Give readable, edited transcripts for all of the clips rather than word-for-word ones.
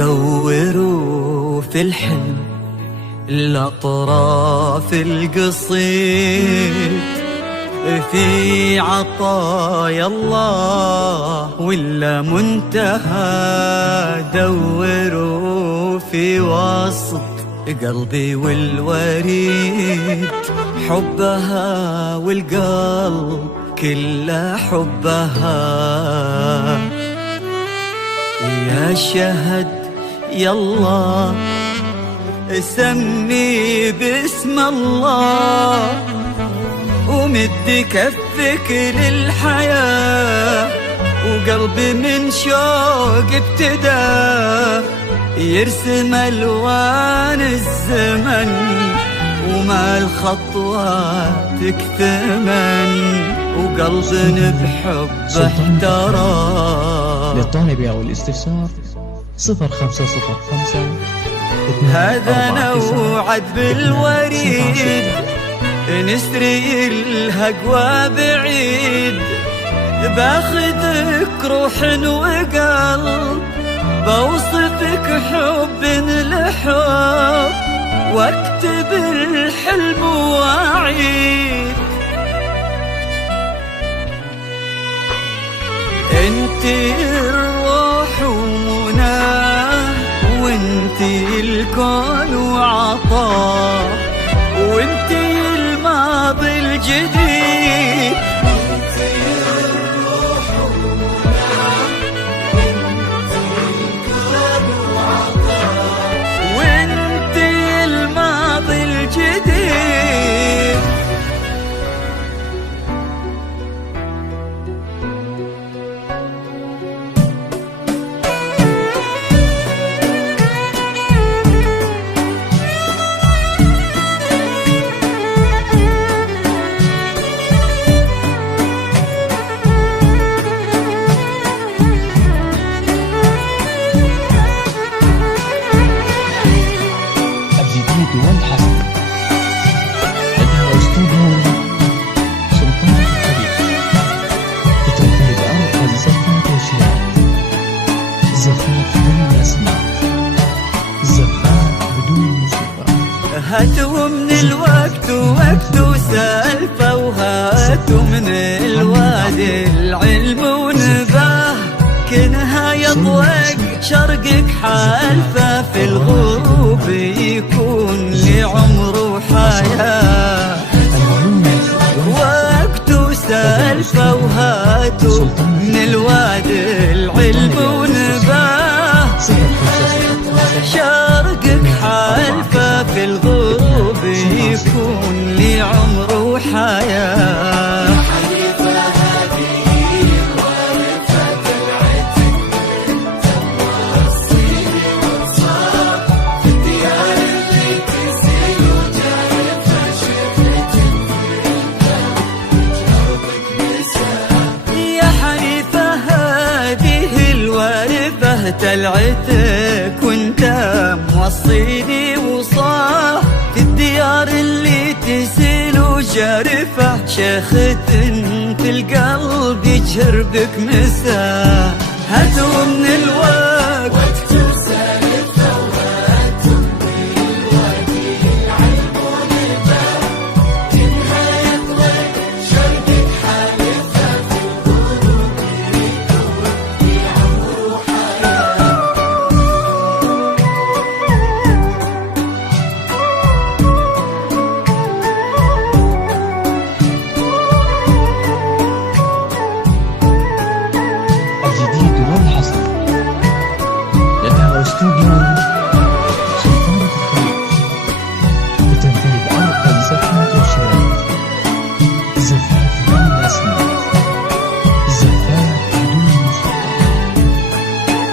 دوروا في الحلم الأطراف القصيد، في عطايا الله ولا منتهى. دوروا في وسط قلبي والوريد، حبها والقلب كله حبها. يا شهد يلا سمي باسم الله، ومد كفك للحياة، وقلبي من شوق ابتدى يرسم ألوان الزمن، وما الخطوات ثمن، وقلبنا بحبه احترى. للطالب أو الاستفسار 0505 هذا نوعد بالوريد، نسري الهقوى بعيد، باخذك روح وقلب، بوصفك حب لحب، واكتب الحلم واعيد. انتي الروح ومناه، وانتي الكون وعطاه، وانتي الماضي الجديد. انتي الروح ومناه، وانتي الكون وعطاه، وانتي الماضي الجديد. والحسن لدى أستاذ سلطان الخليل، بتنفيذ أرقى الزفات والشيات. زفات بدون أسماء، زفات بدون موسيقى. هاتوا من الوقت وقت وسالفة، وهاتوا من الوادي العلم ونباه، كنها يطوق شرقك حالفة، في الغروب يكون لعمر وحياة. وقت وسالفة وهاتوا من الوادي العلم ونباه، شرقك حالفة، في الغروب يكون لعمر وحياة. تلعتك وانت موصيني وصاح، في الديار اللي تسيل وجارفة، شيخة في القلب يجهر بك مساح. هاتوا من الوقت وقت وسالفة، وهاتوا من الوادي العلم ونباه، كنها يطلق شرقك حالفة، في الغروب يكون لعمر وحياة. الجديد والحصري لدى استوديو سلطان الخليل، بتنفيذ أرقى الزفات والشيات. زفات بدون أسماء، زفات بدون موسيقى،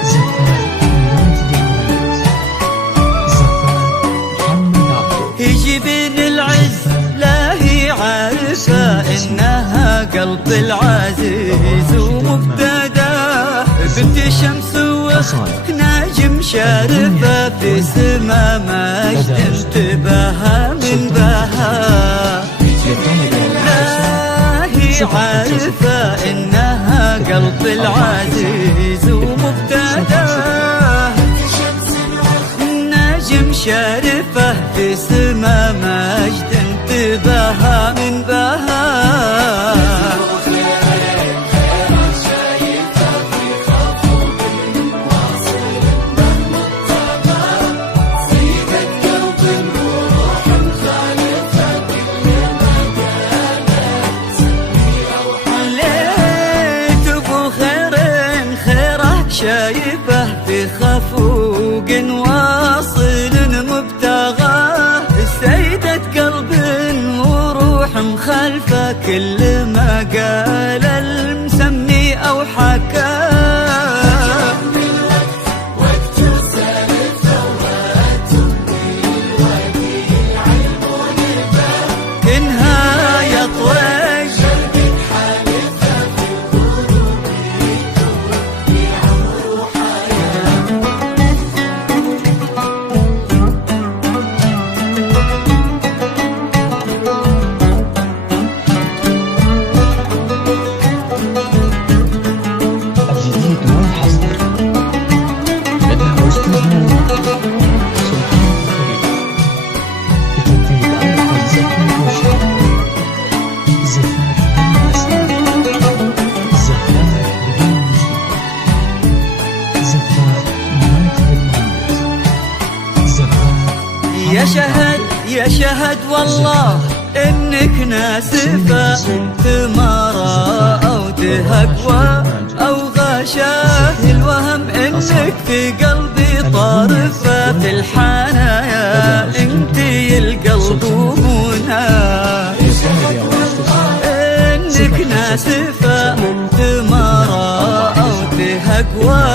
زفات ميلاد المهندس، زفات محمد عبده. يجيبين العز لا هي عارفة، إنها قلب العزيز ومبتدى، بنت شمس وناجم شارفة، في سما مجد انتباها من بها. لا هي عارفة إنها قلب العزيز ومبتدى، نجم شارفة في سما مجد انتباها من بها. شايفه في خفوق واصل مبتغاه، سيدة قلب وروح مخالفة كل ما قال المسمي أو حكاه. وقت سالفة كنها يطوي شرقك حالفة في القلوب يا شهد والله إنك ناسفة ثمرة أو تهكوى أو غشاه الوهم، إنك في قلبي طارفة في الحنايا انتي القلب ومناه. إنك ناسفة ثمرة أو تهكوى